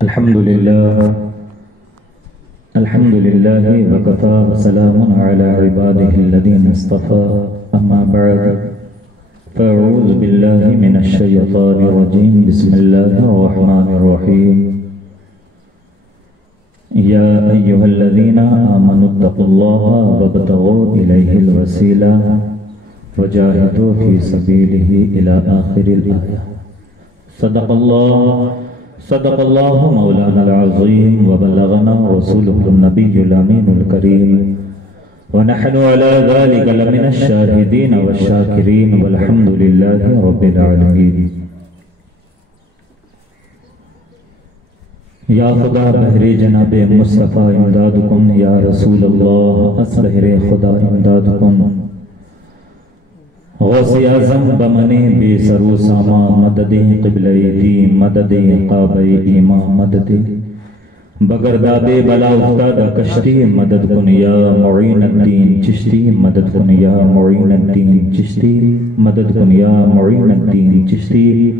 الحمد لله وكفى وسلام على عباده الذين اصطفى أما بعد فأعوذ بالله من الشيطان الرجيم بسم الله الرحمن الرحيم يا أيها الذين آمنوا اتقوا الله وابتغوا إليه الوسيلة وجاهدوا في سبيله إلى آخر الآية صدق الله مولانا العظيم وبلغنا رسوله النبي الأمين الكريم ونحن على ذلك لمن الشاهدين والشاكرين والحمد لله رب العالمين یا خدا بہر جناب مصطفیٰ امدادکم یا رسول اللہ اس بہر خدا امدادکم غوث اعظم بمن بے سر و ساما مدد قبلہ دی مدد قاب ایما مدد بگرداد بلا افتاد کشتی مدد کن یا معین الدین چشتی مدد کن یا معین الدین چشتی مدد کن یا معین الدین چشتی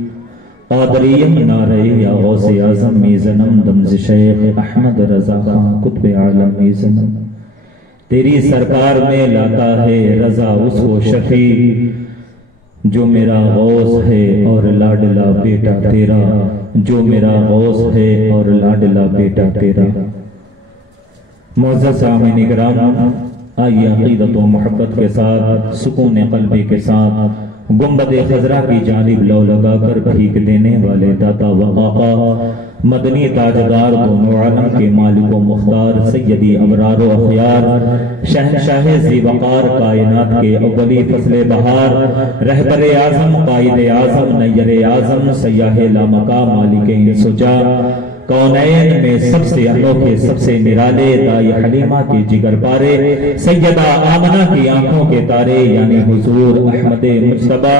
قادریم نعرہ یا غوث اعظم میزنم دمز شیخ احمد رضا خان قطب عالم میزنم تیری سرکار میں لاتا ہے رضا اس کو شفیع جو میرا غوث ہے اور لاڈلا بیٹا تیرا جو میرا غوث ہے اور لاڈلا بیٹا تیرا معزز سامعین اکرام آئیے عقیدت و محبت کے ساتھ سکون قلبی کے ساتھ گنبد خضرا کی جانب لو لگا کر بھیک دینے والے داتا و آقا مدنی تاجدار دونوں عالم کے مالک و مختار سیدی ابرار و اخیار شہنشاہ ذی وقار کائنات کے اولی فصل بہار رہبر اعظم قائد اعظم نیر اعظم سیاہ لامکا مالک انسجا کونین میں سب سے انوکھے سب سے نرالے دائی حلیمہ کے جگر پارے سیدہ آمنہ کی آنکھوں کے تارے یعنی حضور احمد مجتبی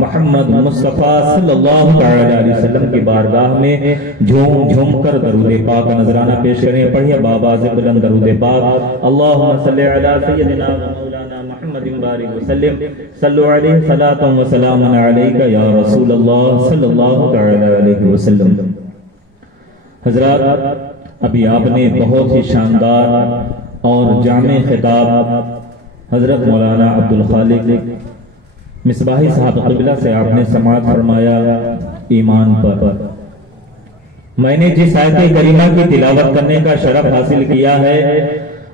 محمد مصطفیٰ صلی اللہ علیہ وسلم کی بارگاہ میں جھوم جھوم کر درود پاک نظرانہ پیش کریں پڑھیے باباز بلند درود پاک اللہم صلی علی سیدنا مولانا محمد بارک وسلم صلو علیہ صلاۃ و سلام علیک یا رسول اللہ صلی اللہ علیہ وسلم حضرات ابھی آپ نے بہت ہی شاندار اور جامع خطاب حضرت مولانا عبدالخالق مصباحی صاحب قبلہ سے آپ نے سماعت فرمایا ایمان پر میں نے جس آیت کریمہ کی تلاوت کرنے کا شرف حاصل کیا ہے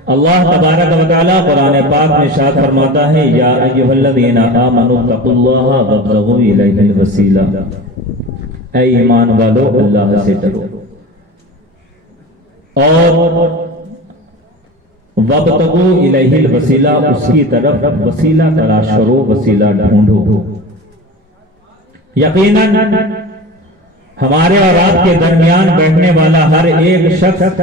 اللہ تبارک و تعالی قرآن پاک میں ارشاد فرماتا ہے یا ایھا الذین آمنوا اتقوا اللہ وابتغوا الیہ الوسیلہ اے ایمان والو اللہ سے ڈرو اور وابتغوا الیہ الوسیلہ اس کی طرف وسیلہ تلاش کرو وسیلہ ڈھونڈو یقیناً ہمارے اور آپ کے درمیان بیٹھنے والا ہر ایک شخص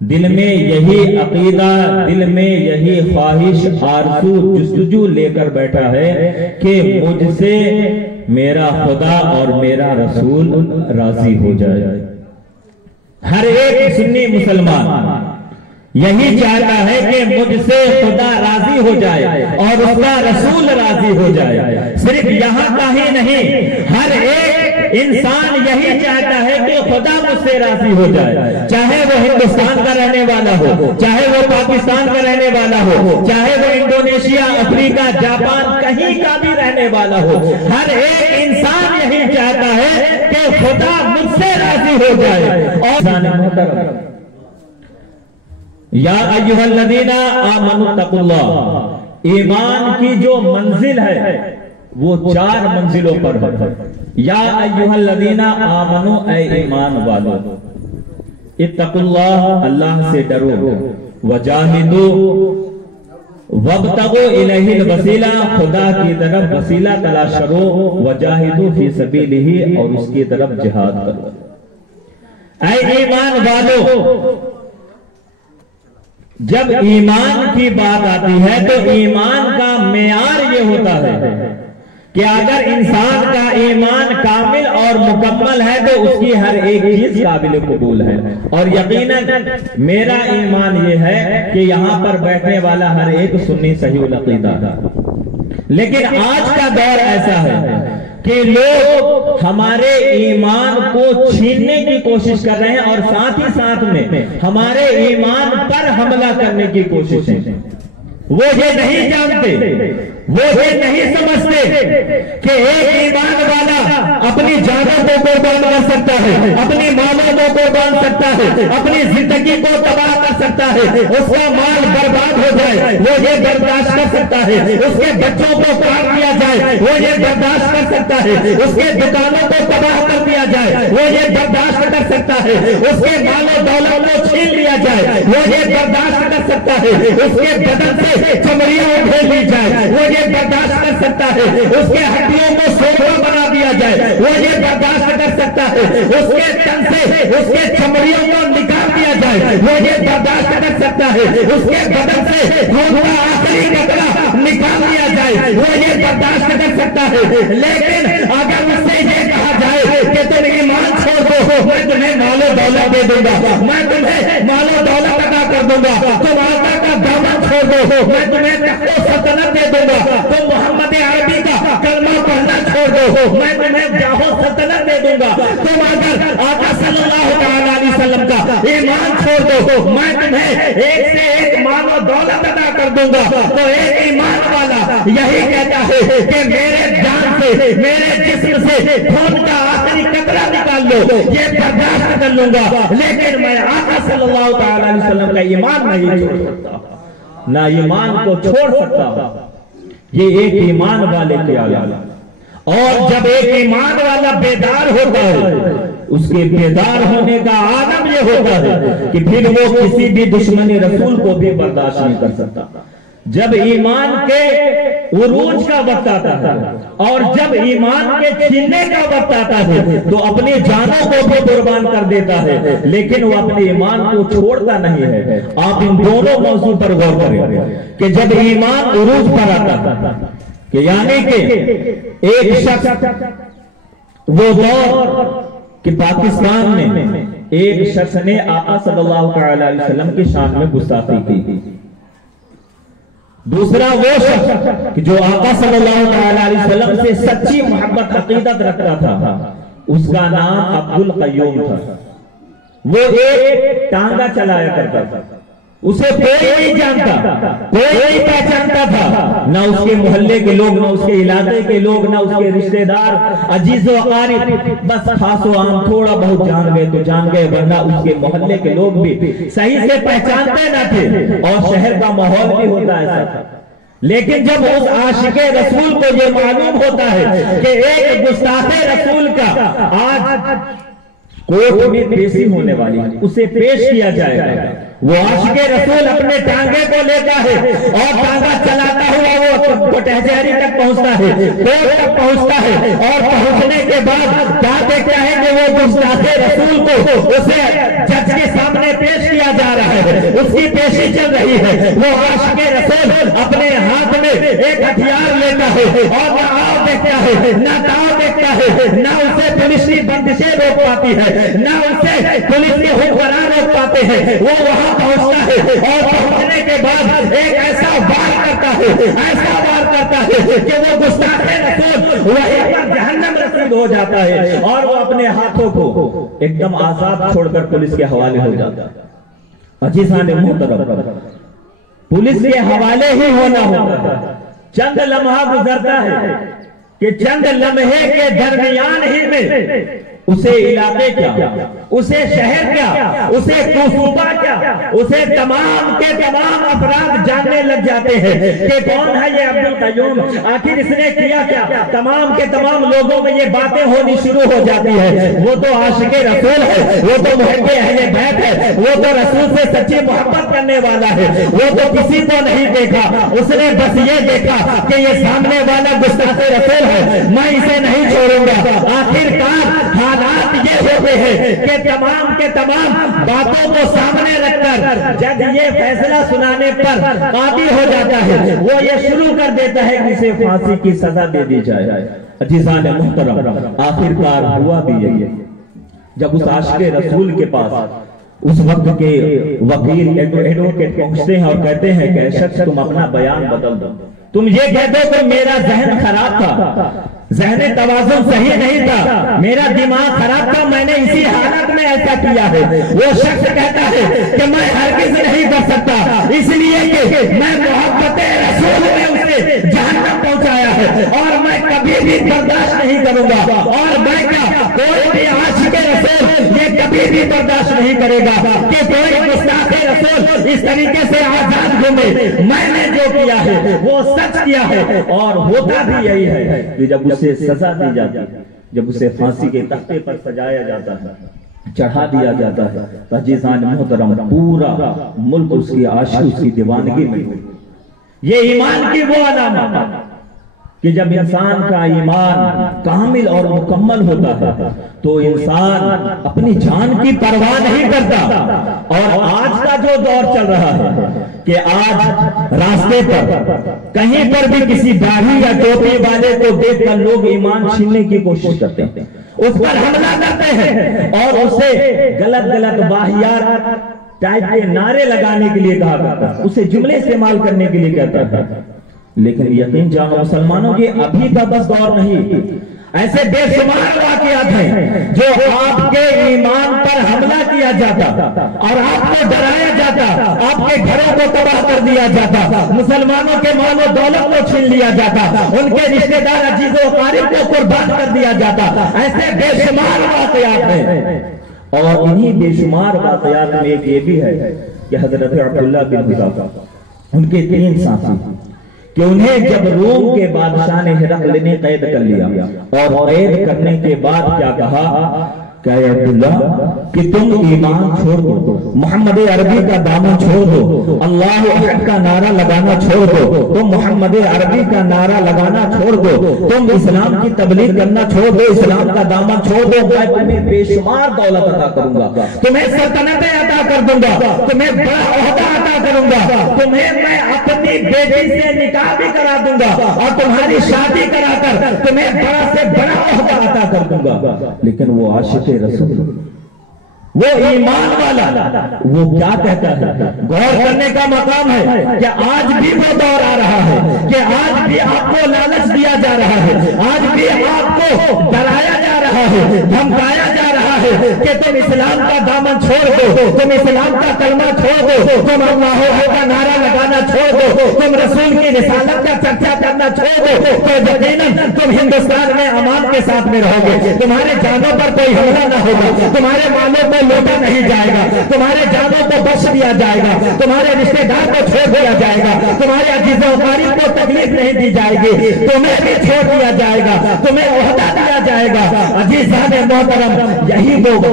دل میں یہی عقیدہ دل میں یہی خواہش آرزو جستجو لے کر بیٹھا ہے کہ مجھ سے میرا خدا اور میرا رسول راضی ہو جائے ہر ایک سنی مسلمان یہی چاہتا ہے کہ مجھ سے خدا راضی ہو جائے اور اس کا رسول راضی ہو جائے صرف یہاں کا ہی نہیں ہر ایک انسان یہی چاہتا ہے کہ خدا مجھ سے راضی ہو جائے چاہے وہ ہندوستان کا رہنے والا ہو چاہے وہ پاکستان کا رہنے والا ہو چاہے وہ انڈونیشیا افریقہ جاپان کہیں کا بھی رہنے والا ہو ہر ایک انسان یہی چاہتا ہے کہ خدا مجھ سے راضی ہو جائے اور یا ایھا الذین آمنوا اتقوا اللہ ایمان کی جو منزل ہے وہ 4 منزلوں پر ہے یا ایھا الذین آمنوا اے ایمان والو اتقوا اللہ اللہ سے ڈرو وجاہدوا وابتغوا الیہ الوسیلہ خدا کی طرف وسیلہ تلاش کرو وجاہدوا فی سبیلہ اور اس کی طرف جہاد کرو اے ایمان والو جب ایمان کی بات آتی ہے تو ایمان کا معیار یہ ہوتا ہے کہ اگر انسان کا ایمان کامل اور مکمل ہے تو اس کی ہر ایک چیز قابل قبول ہے اور یقیناً میرا ایمان یہ ہے کہ یہاں پر بیٹھنے والا ہر ایک سنی صحیح العقیدہ لیکن آج کا دور ایسا ہے کہ لوگ ہمارے ایمان کو چھیننے کی کوشش کر رہے ہیں اور ساتھ ہی ساتھ میں ہمارے ایمان پر حملہ کرنے کی کوشش ہے۔ وہ یہ نہیں جانتے، وہ یہ نہیں سمجھتے کہ ایک ایمان والا اپنی جانوں کو قربان کر سکتا ہے، اپنی مالوں کو قربان سکتا ہے، اپنی زندگی کو تباہ کر سکتا ہے، اس کا مال برباد ہو جائے وہ یہ برداشت کر سکتا ہے، اس کے بچوں کو کاٹ دیا جائے وہ یہ برداشت کر سکتا ہے، اس کے دکانوں کو تباہ کر دیا جائے وہ یہ برداشت کر سکتا ہے، اس کے مال و دولت کو چھین لیا جائے وہ یہ برداشت کر سکتا ہے، اس کے بدن سے چمڑیاں اٹھے لی جائے وہ یہ برداشت کر سکتا ہے، اس کے ہڈیوں کو سوکھا بنا دیا جائے وہ یہ برداشت کر سکتا ہے، اس کے تن سے اس کے چمڑیوں کو نکال دیا جائے وہ یہ برداشت کر سکتا ہے، اس کے بدن سے خون کا آخری قطرہ نکال دیا جائے وہ یہ برداشت کر سکتا ہے۔ لیکن اگر اس سے یہ کہا جائے کہ تم ایمان چھوڑ دو میں تمہیں مال و دولت دے دوں گا، میں تمہیں مال و دولت عطا کر دوں گا، تم آقا کا دامن چھوڑ دو میں تمہیں تخت و سلطنت دے دوں گا، تم محمد عربی کا کلمہ پڑھنا چھوڑ دو میں تمہیں جاہ و سلطنت دے دوں گا، تم اگر آقا صلی اللہ علیہ وسلم کا ایمان چھوڑ دو میں تمہیں ایک سے ایک مال و دولت عطا کر دوں گا، تو ایک ایمان والا یہی کہتا ہے کہ میرے جان سے میرے جسم سے خون کا آخری قطرہ نکال لو یہ برداشت کر لوں گا، لیکن میں آقا صلی اللہ علیہ وسلم کا ایمان نہیں چھوڑ سکتا، نہ ایمان کو چھوڑ سکتا۔ یہ ایک ایمان والے کی علامت، اور جب ایک ایمان والا بیدار ہوتا ہے اس کے بیدار ہونے کا عالم یہ ہوتا ہے کہ پھر وہ کسی بھی دشمن رسول کو بھی برداشت نہیں کر سکتا۔ جب ایمان کے عروج کا وقت آتا ہے اور جب ایمان کے چھیننے کا وقت آتا ہے تو اپنی جانوں کو بھی قربان کر دیتا ہے، لیکن وہ اپنے ایمان کو چھوڑتا نہیں ہے۔ آپ ان دونوں موضوع پر غور کریں کہ جب ایمان عروج پر آتا ہے کہ یعنی کہ ایک شخص وہ دور کہ پاکستان میں ایک شخص نے آقا صلی اللہ علیہ وسلم کی شان میں گستاخی کی، دوسرا وہ شخص جو آقا صلی اللہ علیہ وسلم سے سچی محبت عقیدت رکھتا تھا اس کا نام عبدالقیوم تھا، وہ ایک ٹانگا چلایا کرتا تھا، اسے کوئی نہیں جانتا، کوئی نہیں پہچانتا تھا، نہ اس کے محلے کے لوگ، نہ اس کے علاقے کے لوگ، نہ اس کے رشتہ دار عزیز و اقارب، بس خاص و عام تھوڑا بہت جان گئے تو جان گئے، ورنہ اس کے محلے کے لوگ بھی صحیح سے پہچانتے نہ تھے، اور شہر کا ماحول بھی ہوتا ایسا تھا۔ لیکن جب اس عاشق رسول کو یہ معلوم ہوتا ہے کہ ایک گستاخ رسول کا آج کوٹ میں پیشی ہونے والی ہے، اسے پیش کیا جائے گا، وہ عاشق رسول اپنے ٹانگے کو لیتا ہے اور ٹانگا چلاتا ہوا وہ کٹہجری تک پہنچتا ہے، کوٹ تک پہنچتا ہے، اور پہنچنے کے بعد کیا دیکھتا ہے کہ وہ گستاخ رسول کو اسے جج کے سامنے پیش کیا جا رہا ہے، اس کی پیشی چل رہی ہے، وہ عاشق رسول اپنے ہاتھ میں ایک ہتھیار لیتا ہے اور نہ آؤ دیکھتا ہے، نہ تاؤ دیکھتا ہے، نہ اسے پولیس کی بندشیں روک پاتی ہے، نہ اسے پولیس کے حکمران روک پاتے ہیں، وہ وہاں پہنچتا ہے اور پہنچنے کے بعد ایک ایسا وار کرتا ہے، ایسا وار کرتا ہے کہ وہ گستاخ رسول وہیں پر جہنم رسید ہو جاتا ہے، اور وہ اپنے ہاتھوں کو ایک دم آزاد چھوڑ کر پولیس کے حوالے ہو جاتا ہے۔ عزیزان محترم، پولیس کے حوالے ہی ہونا ہوتا ہے، چند لمحہ گزرتا ہے کہ چند لمحے کے درمیان ہی میں اسے علاقے کیا، اسے شہر کیا، اسے صوبہ کیا، اسے تمام کے تمام افراد جاننے لگ جاتے ہیں کہ کون ہے یہ عبدالقیوم، آخر اس نے کیا کیا، تمام کے تمام لوگوں میں یہ باتیں ہونی شروع ہو جاتی ہے۔ وہ تو عاشق رسول ہے، وہ تو محب اہل بیت ہے، وہ تو رسول سے سچی محبت کرنے والا ہے، وہ تو کسی کو نہیں دیکھا، اس نے بس یہ دیکھا کہ یہ سامنے والا گستاخ رسول ہے، میں اسے نہیں چھوڑوں گا۔ آخر کار حالات یہ ہوتے ہیں کہ تمام کے تمام باتوں کو سامنے رکھ کر جب یہ فیصلہ سنانے پر قاضی ہو جاتا ہے، وہ یہ شروع کر دیتا ہے کہ اسے پھانسی کی سزا دے دی جائے۔ عزیزان محترم، آخر کار ہوا بھی یہی، جب اس عاشق رسول کے پاس اس وقت کے وکیل ایڈوکیٹ پہنچتے ہیں اور کہتے ہیں کہ شخص تم اپنا بیان بدل دو، تم یہ کہتے ہو کہ میرا ذہن خراب تھا، ذہن توازن صحیح نہیں تھا، میرا دماغ خراب تھا، میں نے اسی حالت میں ایسا کیا ہے۔ وہ شخص کہتا ہے کہ میں ہرگز نہیں کر سکتا، اس لیے کہ میں محبت رسول میں اسے جہنم پہنچایا ہے اور میں کبھی بھی برداشت نہیں کروں گا، اور میں کیا کوئی بھی عاشق رسول یہ کبھی بھی برداشت نہیں کرے گا کہ کوئی گستاخ رسول اس طریقے سے آزاد گھومے۔ میں نے جو کیا ہے وہ سچ کیا ہے، اور ہوتا بھی یہی ہے کہ جب اسے سزا دی جاتی ہے، جب اسے پھانسی کے تختے پر سجایا جاتا ہے، چڑھا دیا جاتا ہے، عزیزان محترم پورا ملک اس کی عاشق اس کی دیوانگی میں ہوئی۔ یہ ایمان کی وہ علامت کہ جب انسان کا ایمان کامل اور مکمل ہوتا ہے تو انسان اپنی جان کی پرواہ نہیں کرتا۔ اور آج کا جو دور چل رہا ہے کہ آج راستے پر کہیں پر بھی کسی داڑھی یا ٹوپی والے کو دیکھ کر لوگ ایمان چھیننے کی کوشش کرتے ہیں، اس پر حملہ کرتے ہیں اور اسے غلط واہیات ٹائپ کے نعرے لگانے کے لیے کہا کرتا ہے، اسے جملے استعمال کرنے کے لیے کہتا ہے۔ لیکن یقین جانو مسلمانوں کے ابھی کا بس دور نہیں، ایسے بے شمار واقعات ہیں جو آپ کے ایمان پر حملہ کیا جاتا اور آپ کو ڈرایا جاتا، آپ کے گھروں کو تباہ کر دیا جاتا، مسلمانوں کے مال و دولت کو چھین لیا جاتا، ان کے رشتہ دار عزیز و اقارب کو قربان کر دیا جاتا۔ ایسے بے شمار واقعات ہیں، اور انہی بے شمار واقعات میں ایک یہ بھی ہے کہ حضرت عبداللہ بن حذافہ ان کے 3 ساتھی کہ انہیں جب روم کے بادشاہ نے ہرقل نے قید کر لیا، اور قید کرنے کے بعد کیا کہا کہ اے عبداللہ کہ تم ایمان چھوڑ دو، محمد عربی کا دامن چھوڑ دو، اللہ احد کا نعرہ لگانا چھوڑ دو، تم محمد عربی کا نعرہ لگانا چھوڑ دو، تم اسلام کی تبلیغ کرنا چھوڑ دو، اسلام کا دامن چھوڑ دو، میں تمہیں بے شمار دولت عطا کروں گا، تمہیں سلطنتیں عطا کر دوں گا، تمہیں بڑا عہدہ عطا کروں گا، تمہیں میں اپنی بیٹی سے نکاح بھی کرا دوں گا، اور تمہاری شادی کرا کر تمہیں بڑا سے بڑا عہدہ عطا کر دوں گا۔ لیکن وہ عاشق رسول، وہ ایمان والا، وہ کیا کہتا ہے؟ غور کرنے کا مقام ہے کہ آج بھی وہ دور آ رہا ہے کہ آج بھی آپ کو لالچ دیا جا رہا ہے، آج بھی آپ کو ڈرایا جا رہا ہے، دھمکایا جا رہا ہے کہ تم اسلام کا دامن چھوڑ دو، تم اسلام کا کلمہ چھوڑ دو، تم اللہ کا نعرہ لگانا چھوڑ دو، تم رسول کی رسالت کا چرچا کرنا چھوڑ دو، تو یقیناً تم ہندوستان میں امان کے ساتھ میں رہو گے، تمہارے جانوں پر کوئی حملہ نہ ہوگا، تمہارے مالوں کو لوٹا نہیں جائے گا، تمہارے جانوں کو بخش دیا جائے گا، تمہارے رشتہ دار کو چھوڑ دیا جائے گا، تمہارے عزیز و اقارب کو تکلیف نہیں دی جائے گی، تمہیں بھی چھوڑ دیا جائے گا، تمہیں عہدہ دیا جائے گا۔ عزیزان محترم یہی لوگ،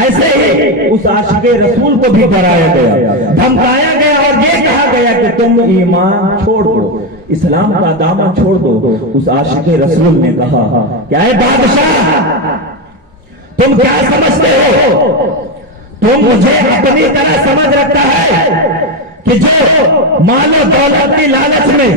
ایسے ہی اس عاشق رسول کو بھی ڈرایا گیا، دھمکایا گیا، اور یہ کہا گیا کہ تم ایمان چھوڑ دو، اسلام کا دامن چھوڑ دو۔ اس عاشق رسول نے کہا کہ اے بادشاہ تم کیا سمجھتے ہو؟ تم مجھے اپنی طرح سمجھ رکھتا ہے کہ جو مال و دولت کی لالچ میں،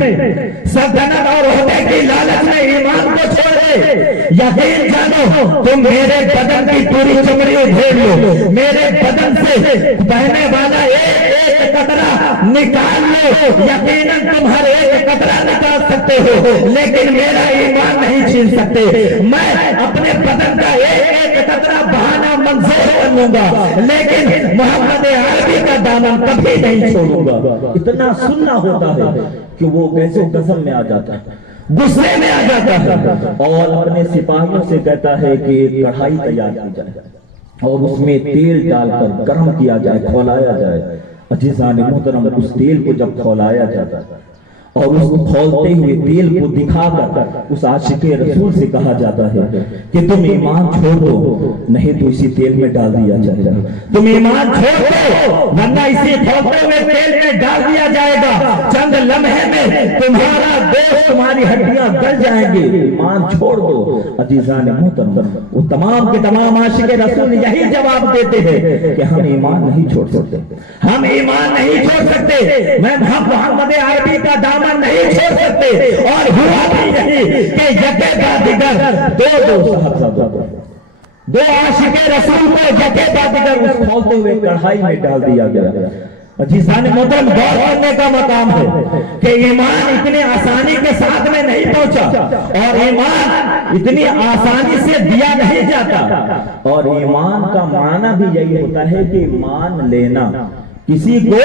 سلطنت اور عہدے کی لالچ میں ایمان کو چھوڑ دے؟ یقین جانو تم میرے بدن کی پوری چمڑی ادھیڑ لو، میرے بدن سے بہنے والا ایک قطرہ نکال لو، یقیناً تم ہر ایک قطرہ نکال سکتے ہو، لیکن میرا ایمان نہیں چھین سکتے۔ میں اپنے بدن کا ایک قطرہ بہانا منظور کر لوں گا، لیکن محمد عربی کا دامن کبھی نہیں چھوڑوں گا۔ اتنا سننا ہوتا ہے کہ وہ کیسے قسم میں آ جاتا ہے، غصے میں آ جاتا ہے، اور اپنے سپاہیوں سے کہتا ہے کہ ایک کڑھائی تیار کی جائے اور اس میں تیل ڈال کر گرم کیا جائے، کھولایا جائے۔ عزیزان محترم اس تیل کو جب کھولایا جاتا ہے اور اس کھولتے ہوئے تیل کو دکھا کر اس عاشق رسول سے کہا جاتا ہے کہ تم ایمان چھوڑ دو، نہیں تو اسی تیل میں ڈال دیا جائے گا، تم ایمان چھوڑ دو ورنہ اسی کھولتے ہوئے تیل میں ڈال دیا جائے گا، چند لمحے میں تمہارا گوشت، تمہاری ہڈیاں گل جائیں گے، ایمان چھوڑ دو۔ عزیزان محترم وہ تمام کے تمام عاشق رسول یہی جواب دیتے ہیں کہ ہم ایمان نہیں چھوڑ سکتے، ہم ایمان نہیں چھوڑ سکتے، میں محمد عربی کا دامن نہیں چھوڑ سکتے۔ اور ہوا بھی یہی کہ یکے بعد دیگر دو عاشق رسول کو یکے بعد دیگر اس کھولتے ہوئے کڑھائی میں ڈال دیا گیا۔ عزیزان محترم، غور کرنے کا مقام ہے کہ ایمان اتنے آسانی کے ساتھ میں نہیں پہنچا اور ایمان اتنی آسانی سے دیا نہیں جاتا، اور ایمان کا معنی بھی یہی ہوتا ہے کہ مان لینا، کسی کو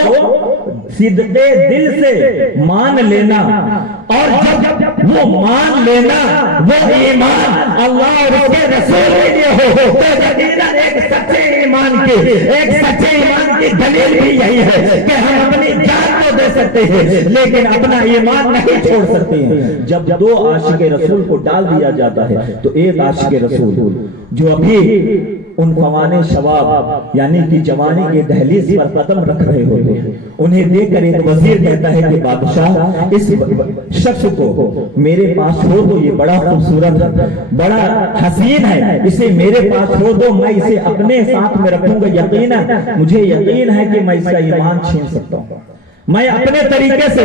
صدق دل سے مان لینا، اور جب وہ مان لینا وہ ایمان اللہ اور اس کے رسول کے لیے ہو تو یقیناً ایک سچے ایمان کی دلیل بھی یہی ہے کہ ہم اپنی جان کو دے سکتے ہیں لیکن اپنا ایمان نہیں چھوڑ سکتے ہیں۔ جب دو عاشق رسول کو ڈال دیا جاتا ہے تو ایک عاشق رسول جو ابھی ان فوان شباب یعنی کہ جوانی کے دہلیز پر قدم رکھ رہے ہوتے ہیں، انہیں دیکھ کر ایک وزیر کہتا ہے کہ بادشاہ اس شخص کو میرے پاس چھوڑ دو، یہ بڑا خوبصورت بڑا حسین ہے، اسے میرے پاس چھوڑ دو، میں اسے اپنے ساتھ میں رکھوں گا، یقیناً مجھے یقین ہے کہ میں اس کا ایمان چھین سکتا ہوں، میں اپنے طریقے سے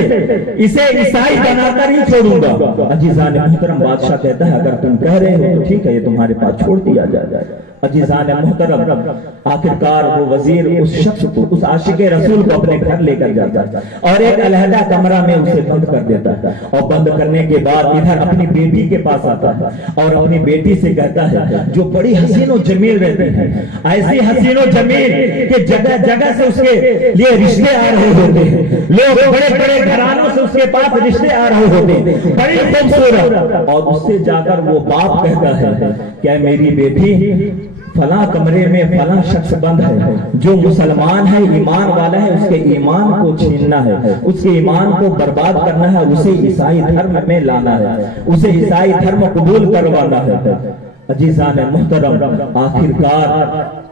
اسے عیسائی بنا کر ہی چھوڑوں گا۔ عزیزان محترم، بادشاہ کہتا ہے اگر تم کہہ رہے ہو تو ٹھیک ہے، یہ تمہارے پاس چھوڑ دیا جائے۔ عزیزان محترم، آخرکار وہ وزیر اس شخص کو، اس عاشق رسول کو اپنے گھر لے کر جاتا ہے اور ایک علیحدہ کمرہ میں اسے بند کر دیتا ہے، اور بند کرنے کے بعد ادھر اپنی بیٹی کے پاس آتا ہے اور اپنی بیٹی سے کہتا ہے، جو بڑی حسین و جمیل رہتی ہے، ایسی حسین و جمیل کہ جگہ جگہ سے اس کے لیے رشتے آ رہے ہوتے ہیں، لوگ بڑے بڑے گھرانوں سے اس کے پاس رشتے آ رہے ہوتے ہیں، بڑی خوبصورت، اور اس سے جا کر وہ باپ کہتا ہے کہ میری بیٹی فلاں کمرے میں فلاں شخص بند ہے، جو مسلمان ہے، ایمان والا ہے، اس کے ایمان کو چھیننا ہے، اس کے ایمان کو برباد کرنا ہے، اسے عیسائی دھرم میں لانا ہے، اسے عیسائی دھرم قبول کروانا ہے۔ عزیزان محترم، آخرکار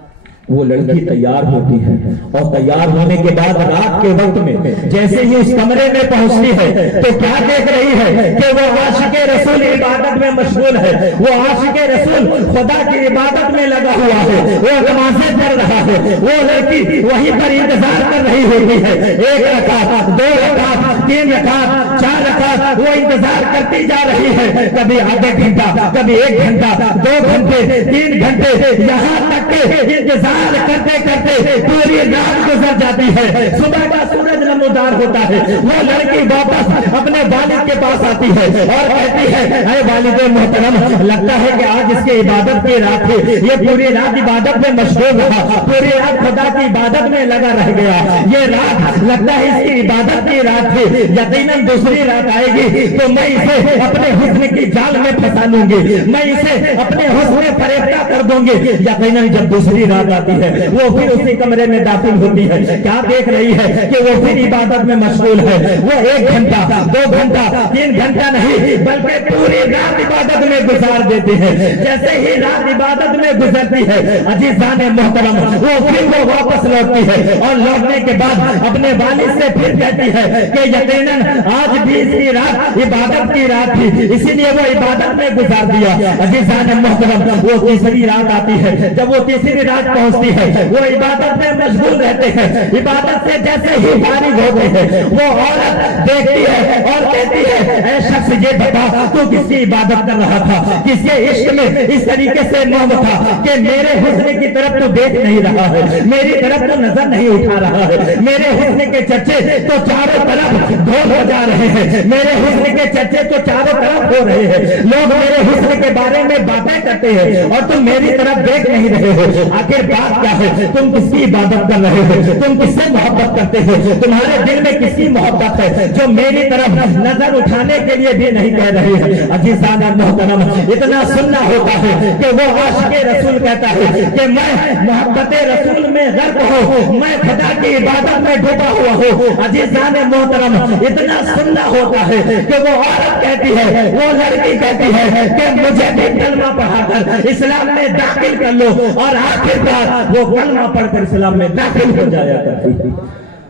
وہ لڑکی تیار ہوتی ہے اور تیار ہونے کے بعد رات کے وقت میں جیسے ہی اس کمرے میں پہنچتی ہے تو کیا دیکھ رہی ہے کہ وہ عاشق رسول عبادت میں مشغول ہے، وہ عاشق رسول خدا کی عبادت میں لگا ہوا ہے، وہ نمازیں پڑھ رہا ہے، وہ لڑکی وہیں پر انتظار کر رہی ہوتی ہے، 1 رکعت 2 رکعت 3 رکعت 4 رکعت وہ انتظار کرتی جا رہی ہے، کبھی آدھا گھنٹہ، کبھی 1 گھنٹہ 2 گھنٹے 3 گھنٹے، یہاں تک کہ انتظار کرتے کرتے پوری رات گزر جاتی ہے، صبح کا سورج نمودار ہوتا ہے، وہ لڑکی واپس اپنے والد کے پاس آتی ہے اور کہتی ہے، اے والد محترم، لگتا ہے کہ آج اس کی عبادت کی رات ہے، یہ پوری رات عبادت میں مشغول رہا، پوری رات خدا کی عبادت میں لگا رہ گیا، یہ رات لگتا ہے اس کی عبادت کی رات ہے، یقیناً دوسری رات آئے گی تو میں اسے اپنے حسن کی جال میں پھنسا لوں گی، میں اسے اپنے حسن فریفتہ کر دوں گی۔ یقیناً جب دوسری رات آتی ہے وہ پھر اسی کمرے میں داخل ہوتی ہے، کیا دیکھ رہی ہے کہ وہ پھر عبادت میں مشغول ہے، وہ 1 گھنٹہ 2 گھنٹہ 3 گھنٹہ نہیں بلکہ پوری رات عبادت میں گزار دیتی ہے۔ جیسے ہی رات عبادت میں گزرتی ہے عزیزان محترم، وہ واپس لوٹتی ہے اور لوٹنے کے بعد اپنے والد سے پھر کہتی ہے کہ یقیناً آج بھی اس کی رات عبادت کی رات تھی، اسی لیے وہ عبادت میں گزار دیا۔ عزیزان محترم، وہ تیسری رات آتی ہے، جب وہ تیسری رات پہنچتی ہے وہ عبادت میں مشغول رہتے ہیں، عبادت سے جیسے ہی فارغ ہوتے ہیں وہ عورت دیکھتی ہے اور کہتی ہے، اے شخص یہ بتا تو کس کی عبادت کر رہا تھا، کس کے عشق میں اس طریقے سے محو تھا کہ میرے حسن کی طرف تو دیکھ نہیں رہا ہے، میری طرف تو نظر نہیں اٹھا رہا ہے، میرے حسن کے چرچے تو چاروں طرف ڈھول ہو جا رہے ہیں، میرے حسن کے چرچے تو چاروں طرف ہو رہے ہیں، لوگ میرے حسن کے بارے میں باتیں کرتے ہیں اور تم میری طرف دیکھ نہیں رہے ہو، آخر بات کیا ہے؟ تم کس کی عبادت کر رہے ہو؟ تم کس سے محبت کرتے ہو؟ تمہارے دل میں کس کی محبت ہے جو میری طرف نظر اٹھانے کے لیے بھی نہیں کہہ رہے ہیں؟ عزیزان محترم، اتنا سننا ہوتا ہے کہ وہ عاشق رسول کہتا ہے کہ میں محبت رسول میں غرق ہوں، میں خدا کی عبادت میں ڈوبا ہوا ہوں۔ عزیزان محترم، اتنا سننا ہوتا ہے کہ وہ عورت کہتی ہے، وہ لڑکی کہتی ہے کہ مجھے بھی کلمہ پڑھا کر اسلام میں داخل کر لو، اور آخرکار وہ کلمہ پڑھ کر اسلام میں داخل ہو جایا کرتی تھی۔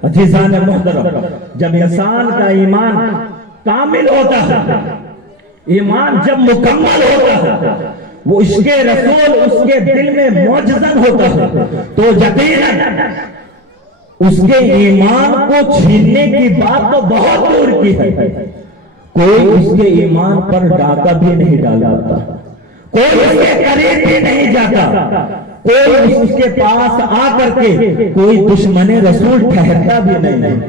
عزیزان محترم، جب انسان کا ایمان کامل ہوتا ہے، ایمان جب مکمل ہوتا ہے، وہ عشق رسول اس کے دل میں معجزن ہوتا ہے، تو یقیناً اس کے ایمان کو چھیننے کی بات تو بہت دور کی ہے، کوئی اس کے ایمان پر ڈاکہ بھی نہیں ڈالا، کوئی اس کے قریب بھی نہیں جاتا۔ کوئی اس کے پاس آ کر کے کوئی دشمن رسول ٹھہرتا بھی نہیں.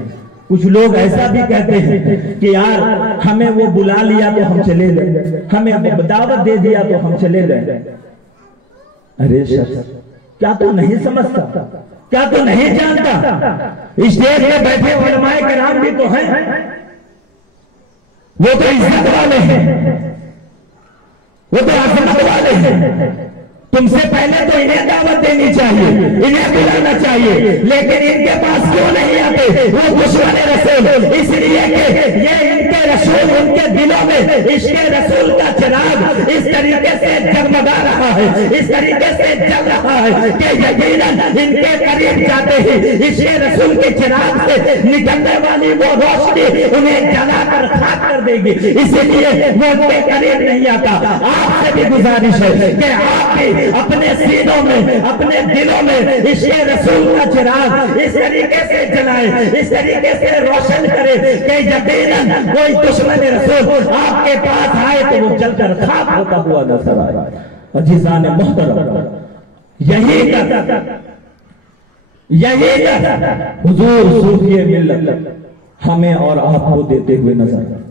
کچھ لوگ ایسا بھی کہتے ہیں کہ یار ہمیں وہ بلا لیا تو ہم چلے گئے, ہمیں دعوت دے دیا تو ہم چلے گئے. ارے شخص, کیا تو نہیں سمجھتا, کیا تو نہیں جانتا, اسٹیج میں بیٹھے علماء کرام بھی تو ہیں, وہ تو عزت والے ہیں, وہ تو عظمت والے ہیں. تم سے پہلے تو انہیں دعوت دینی چاہیے, انہیں بلانا چاہیے, لیکن ان کے پاس کیوں نہیں آتے؟ وہ دشمن رسول, اس لیے کہ یہ ان کے رسول, ان کے دلوں میں عشق رسول کا چراغ اس طریقے سے جگمگا رہا ہے, اس طریقے سے جل رہا ہے کہ یقیناً ان کے قریب جاتے ہی عشق رسول کے چراغ سے نکلنے والی وہ روشنی انہیں جلا کر خاک کر دے گی. اسی لیے وہ ان کے قریب نہیں آتا. آپ سے بھی گزارش ہے کہ آپ بھی اپنے سینوں میں, اپنے دلوں میں عشق رسول کا چراغ اس طریقے سے جلائے, اس طریقے سے روشن کرے کہ یقیناً کوئی دشمن رسول آپ کے پاس آئے تو وہ جل کر خاک ہوتا ہوا نظر آئے. عزیزان محترم, یہی حضور صوفی ملت ہمیں اور آپ کو دیتے ہوئے نظر آئے.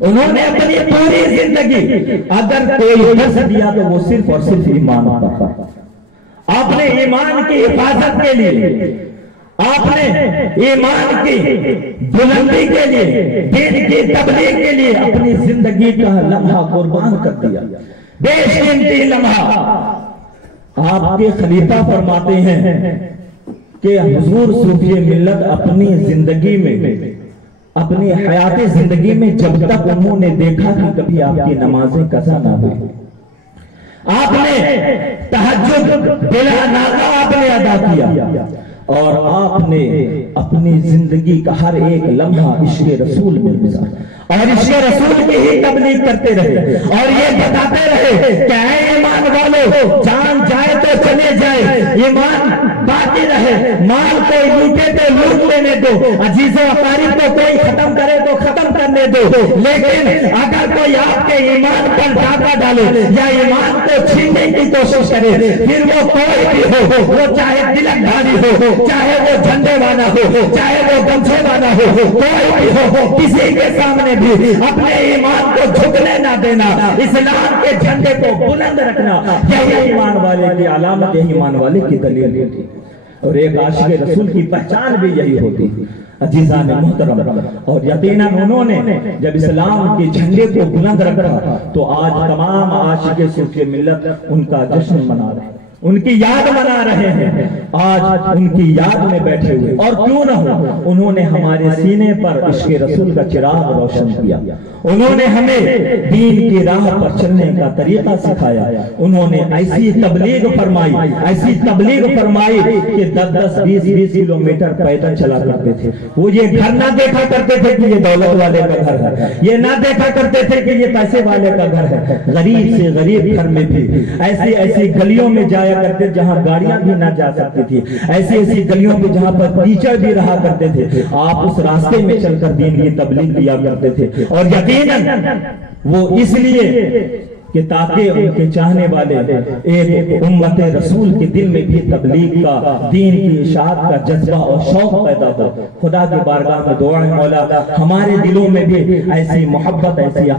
انہوں نے اپنی پوری زندگی اگر کوئی درس دیا تو وہ صرف اور صرف ایمان پر. آپ نے ایمان کی حفاظت کے لیے, آپ نے ایمان کی بلندی کے لیے, دین کی تبلیغ کے لیے اپنی زندگی کا لمحہ قربان کر دیا, بیش قیمتی لمحہ. آپ کے خلیفہ فرماتے ہیں کہ حضور صوفی ملت اپنی زندگی میں, اپنی حیات زندگی میں جب تک انہوں نے دیکھا کہ کبھی آپ کی نمازیں قضا نہ ہوئی, آپ نے تہجد بلا ناغہ آپ نے ادا کیا, اور آپ نے اپنی زندگی کا ہر ایک لمحہ عشق رسول میں گزارا اور عشق رسول کی ہی تبلیغ کرتے رہے اور یہ بتاتے رہے کہ اے ایمان والو, جان جائے تو چلے جائے, ایمان باقی رہے, مال کوئی لوٹے تو لوٹ لینے دو, عزیز و اقارب کو کوئی ختم کرے تو ختم کرنے دو, لیکن اگر کوئی آپ کے ایمان پر ڈاکہ ڈالے یا ایمان کو چھیننے کی کوشش کرے, پھر وہ کوئی بھی ہو, وہ چاہے تلک دھاری ہو, چاہے وہ جھنڈے والا ہو, چاہے وہ گمچھے والا ہو, کوئی بھی ہو, کسی کے سامنے بھی اپنے ایمان کو جھکنے نہ دینا, اسلام کے جھنڈے کو بلند رکھنا, یہی ایمان والے کی علامت, یہی ایمان والے کی دلیل ہوتی, اور ایک عاشق رسول کی پہچان بھی یہی ہوتی. عزیزان محترم, اور یقیناً انہوں نے جب اسلام کے جھنڈے کو بلند رکھا تو آج تمام عاشق صوفی ملت ان کا جشن منا رہے ہیں, ان کی یاد منا رہے ہیں, آج ان کی یاد میں بیٹھے ہوئے. اور کیوں نہ ہو, انہوں نے ہمارے سینے پر عشق رسول کا چراغ روشن کیا, انہوں نے ہمیں دین کی راہ پر چلنے کا طریقہ سکھایا, انہوں نے ایسی تبلیغ فرمائی, ایسی تبلیغ فرمائی کہ 10-20 کلومیٹر پیدل چلا کرتے تھے. وہ یہ گھر نہ دیکھا کرتے تھے کہ یہ دولت والے کا گھر ہے, یہ نہ دیکھا کرتے تھے کہ یہ پیسے والے کا گھر ہے, غریب سے غریب گھر میں بھی ایسی ایسی گلیوں میں جایا کرتے جہاں گاڑیاں بھی نہ جا سکتی تھی, ایسی ایسی گلیوں میں جہاں پر ٹیچر بھی رہا کرتے تھے. آپ اس راستے میں چل کر دین کی تبلیغ کیا کرتے تھے, اور یقیناً وہ اس لیے کہ تاکہ ان کے چاہنے والے ایک امت رسول کے دل میں بھی تبلیغ کا, دین کی اشاعت کا جذبہ اور شوق پیدا ہو. خدا کی بارگاہ میں دعا ہے, مولا ہمارے دلوں میں بھی ایسی محبت, ایسی